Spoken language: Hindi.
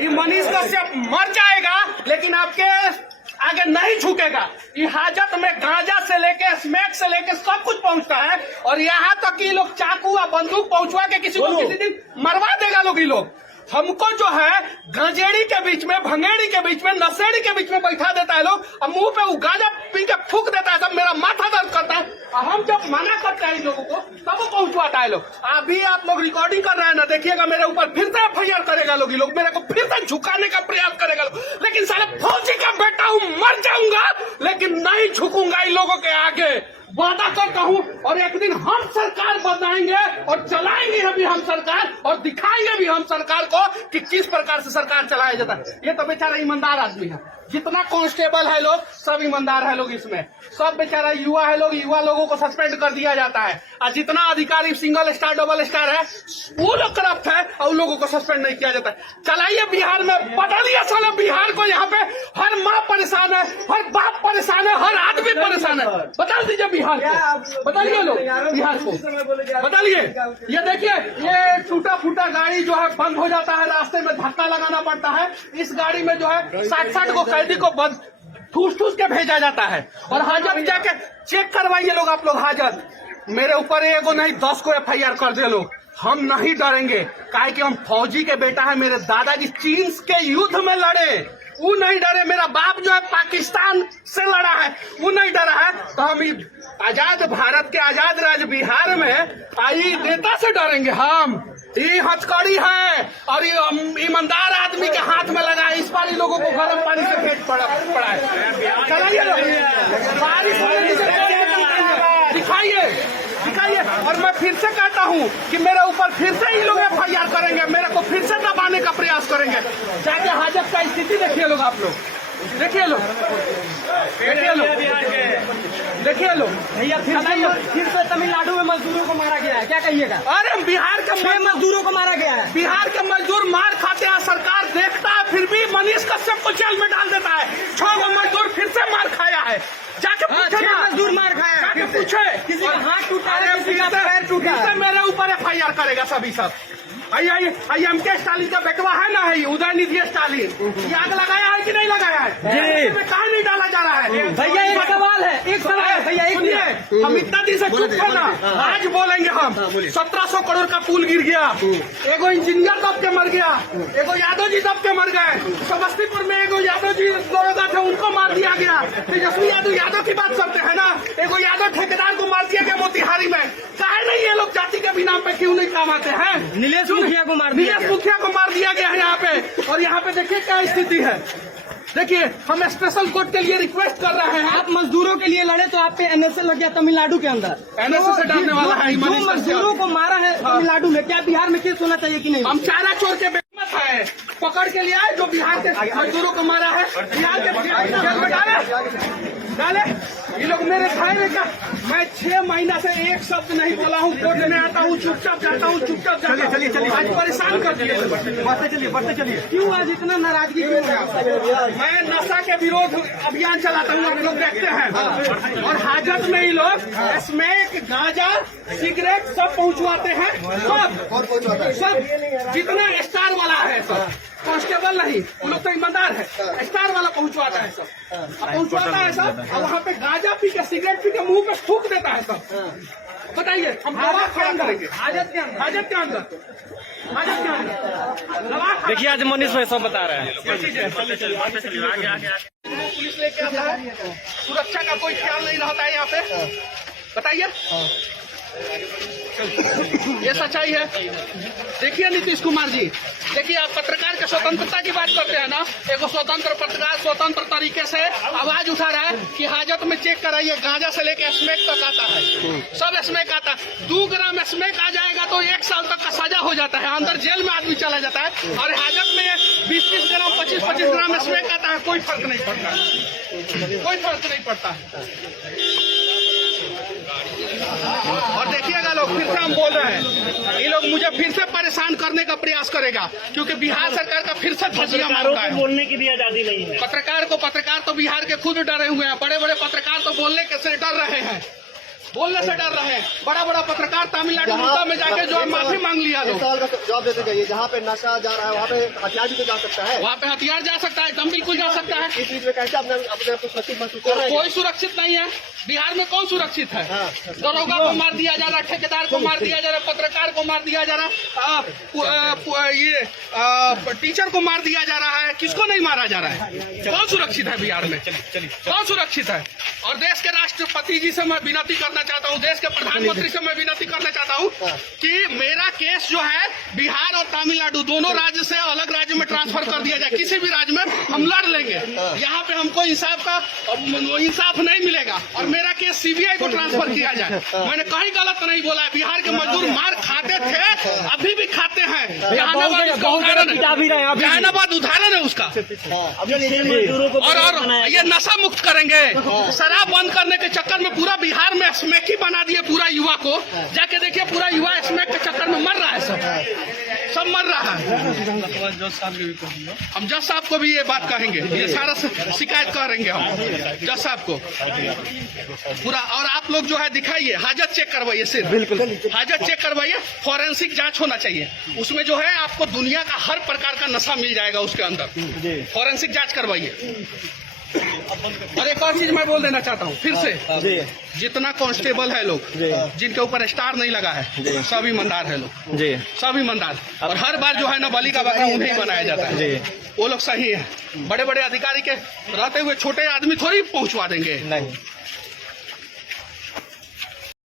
ये मनीष कश्यप मर जाएगा लेकिन आपके आगे नहीं झुकेगा। ये हाजत में गांजा से लेके स्मैक से लेके सब कुछ पहुंचता है और यहाँ तक कि लोग चाकू या बंदूक पहुंचवा के किसी को किसी दिन मरवा देगा लोग। ये लोग हमको जो है गंजेड़ी के बीच में, भंगेड़ी के बीच में, नशेड़ी के बीच में बैठा देता है लोग और मुंह पे वो गांजा पी के फूक देता है। सब मेरा माथा दर्द करता है और हम जब मना करते हैं इन लोगों को तब वो पहुंचवाता है लोग। अभी आप लोग रिकॉर्डिंग कर रहे हैं ना, देखिएगा मेरे ऊपर फिर से एफआईआर करेगा लोग। ये लोग मेरे को फिर से झुकाने का प्रयास करेगा लोग, लेकिन साले फौजी का बेटा हूँ, मर जाऊंगा लेकिन नहीं झुकूंगा इन लोगों के आगे, वादा करता हूँ। और एक दिन हम सरकार बनाएंगे और चलाएंगे अभी हम सरकार और दिखाएंगे भी हम सरकार को कि किस प्रकार से सरकार चलाया जाता है। ये तो बेचारा ईमानदार आदमी है, जितना कांस्टेबल है लोग सब ईमानदार है लोग, इसमें सब बेचारा युवा है लोग, युवा लोगों को सस्पेंड कर दिया जाता है और जितना अधिकारी सिंगल स्टार डबल स्टार है वो लोग करप्ट है और उन लोगों को सस्पेंड नहीं किया जाता है। चलाइए बिहार में, बदलिए साला बिहार को। यहाँ पे हर माँ परेशान है, हर बाप परेशान है, हर आदमी परेशान है। बता दीजिए बिहार को, बताइए लोग बिहार को, बताइए। ये देखिए ये टूटा फूटा गाड़ी जो है बंद हो जाता है, रास्ते में धक्का लगाना पड़ता है। इस गाड़ी में जो है 60 को कैदी को बंद ठूस ठूस के भेजा जाता है और हाजत जाके चेक करवाइए लोग आप लोग हाजत। मेरे ऊपर एगो नहीं 10 को एफआईआर कर दे लोग, हम नहीं डरेंगे। काहे कि हम फौजी के बेटा है, मेरे दादाजी चीन के युद्ध में लड़े, वो नहीं डरे। मेरा बाप जो है पाकिस्तान से लड़ा है, वो नहीं डरा है। तो हम आजाद भारत के आजाद राज्य बिहार में आई नेता से डरेंगे हम? ये हथकड़ी है और ये ईमानदार आदमी के हाथ में लगा है। इस बार इन लोगों को गर्म पानी से भेज पड़ा है। चलाइए बारिश दिखाइए दिखाइए। और मैं फिर से कहता हूँ कि मेरे ऊपर फिर से ही लोग एफआईआर करेंगे, मेरे को फिर से दबाने का प्रयास करेंगे। जाके हाजत का स्थिति देखिए लोग, आप लोग देखिए लोग, देखिए लोग, देखिए लोग। भैया फिर से तमिलनाडु में मजदूरों को मारा गया है, क्या कहिएगा? अरे बिहार के मजदूरों को मारा गया है। बिहार के मजदूर मार खाते हैं, सरकार देखता है, फिर भी मनीष कश्यप को जेल में डाल देता है। 6 मजदूर फिर से मार खाया है, जाके पूछे ना, मजदूर मार खाया, जाके पूछे। किसी का हाथ टूटा है, किसी का पैर टूटा है, मेरे ऊपर एफआईआर करेगा सभी सब। एमके स्टालिन का बेटवा है ना, है उदयनिधि स्टालिन, ये आग लगाया है कि नहीं लगाया है? कहाँ नहीं डाला जा रहा है? भैया एक सवाल है, एक सवाल है भैया, एक हम इतना दिन से चुप थे ना, आज बोलेंगे हम। 1700 करोड़ का पुल गिर गया, एगो इंजीनियर दब के मर गया, एगो यादव जी दब के मर गए। समस्तीपुर में एगो यादव जी दरोगा थे, उनको मार दिया गया। तेजस्वी यादव की बात करते हैं ना, एगो यादव ठेकेदार को मार दिया गया मोतिहारी में। काहे नहीं ये लोग जाति के भी नाम पे क्यों नहीं काम आते हैं? नीलेश मुखिया को मार दिया गया है यहाँ पे। और यहाँ पे देखिए क्या स्थिति है, देखिए हम स्पेशल कोर्ट के लिए रिक्वेस्ट कर रहे हैं। आप मजदूरों के लिए लड़े तो आप पे एनएसए लग गया तमिलनाडु के अंदर, एनएसए से डालने वाला है। मजदूरों को मारा है तमिलनाडु में, क्या बिहार में केस होना चाहिए कि नहीं? हम चारा चोर के बेमत है, पकड़ के लिए आए जो बिहार के मजदूरों को मारा है, बिहार के जेल में डाले। ये लोग मेरे खाए का, मैं 6 महीना से एक शब्द नहीं बोला हूँ, कोर्ट में आता हूँ चुपचाप जाता हूँ, चुपचाप जाता हूँ। चलिए आज परेशान कर दिए, बढ़ते चलिए। क्यों आज इतना नाराजगी क्यों है? मैं नशा के विरोध अभियान चलाता हूँ, आप लोग देखते हैं। और हाजत में ही लोग स्मैक, गांजा, सिगरेट सब पहुँचवाते हैं, सब जितना स्टार वाला है सब, कांस्टेबल नहीं, वो लोग तो ईमानदार है। स्टार वाला पहुंचवाता है सब, पहुंचवाता है सब, और वहाँ पे गांजा पी के, सिगरेट पी के मुंह पे थूक देता है सब। बताइए हम दवा खत्म करेंगे हाजत के अंदर, हाजत के अंदर, हाजत के अंदर। देखिए आज मनीष भाई सब बता रहे हैं। पुलिस लेके आता है, सुरक्षा का कोई ख्याल नहीं रहता है यहाँ पे, बताइए ये सच्चाई है। देखिए नीतीश कुमार जी, देखिए आप पत्रकार के स्वतंत्रता की बात करते हैं ना, एक स्वतंत्र पत्रकार स्वतंत्र तरीके से आवाज उठा रहा है कि हाजत में चेक कराइए, गांजा से लेकर स्मैक तक आता है, सब स्मैक आता है। 2 ग्राम स्मैक आ जाएगा तो 1 साल तक का सजा हो जाता है, अंदर जेल में आदमी चला जाता है। और हाजत में 20-20 ग्राम 25-25 ग्राम स्मैक आता है, कोई फर्क नहीं पड़ता, कोई फर्क नहीं पड़ता। और देखिएगा लोग, फिर से हम बोल रहे हैं, ये लोग मुझे फिर से परेशान करने का प्रयास करेगा क्योंकि बिहार सरकार का फिर से धजिया मारता है। बोलने की भी आजादी नहीं है पत्रकार तो बिहार के खुद डरे हुए हैं, बड़े बड़े पत्रकार तो बोलने के से डर रहे हैं। बोलने से डर रहे हैं। बड़ा बड़ा पत्रकार तमिलनाडु मुद्दा में जाके जो है माफी मांग लिया लोग। सवाल का जवाब देते जाइए, जहाँ पे नशा जा रहा है वहाँ पे हथियार भी तो जा सकता है। वहाँ पे हथियार जा सकता है, एकदम बिल्कुल जा सकता है। इस चीज में कैसे अपने अपने को सुरक्षित महसूस कर रहे हैं? कोई सुरक्षित नहीं है बिहार में। कौन सुरक्षित है? दरोगा को मार दिया जा रहा, ठेकेदार को मार दिया जा रहा, पत्रकार को मार दिया जा रहा, ये टीचर को मार दिया जा रहा है। किसको नहीं मारा जा रहा है? कौन सुरक्षित है बिहार में? कौन सुरक्षित है? और देश के राष्ट्रपति जी से मैं विनती करना चाहता हूँ, देश के प्रधानमंत्री से मैं विनती करना चाहता हूँ कि मेरा केस जो है बिहार और तमिलनाडु दोनों राज्य से अलग राज्य में ट्रांसफर कर दिया जाए। किसी भी राज्य में हम लड़ लेंगे, यहाँ पे हमको इंसाफ नहीं मिलेगा और मेरा केस सीबीआई को ट्रांसफर किया जाए। मैंने कहीं गलत नहीं बोला है। बिहार के मजदूर मार खाते थे, अभी भी खाते हैं। जहानाबाद उसका उदाहरण है, जहानाबाद उदाहरण है उसका। और ये नशा मुक्त करेंगे। शराब बंद करने के चक्कर में पूरा बिहार में स्मैकी बना दिए पूरा युवा को। जाके देखिए पूरा युवा स्मैक के चक्कर में मर रहा है, सब मर रहा है। हम जज साहब को भी ये बात कहेंगे, ये सारा शिकायत करेंगे हम जज साहब को पूरा। और आप लोग जो है दिखाइए, हाजत चेक करवाइए, सिर्फ बिल्कुल हाजत चेक करवाइए। फॉरेंसिक जांच होना चाहिए, उसमें जो है आपको दुनिया का हर प्रकार का नशा मिल जाएगा उसके अंदर। फॉरेंसिक जांच करवाइए। और एक और चीज मैं बोल देना चाहता हूँ फिर से, जितना कांस्टेबल है लोग जिनके ऊपर स्टार नहीं लगा है, सब ईमानदार है लोग, सब ईमानदार। और हर बार जो है ना बलि का बकरा उन्हें बनाया जाता है, वो लोग सही है। बड़े बड़े अधिकारी के रहते हुए छोटे आदमी थोड़ी पहुंचवा देंगे।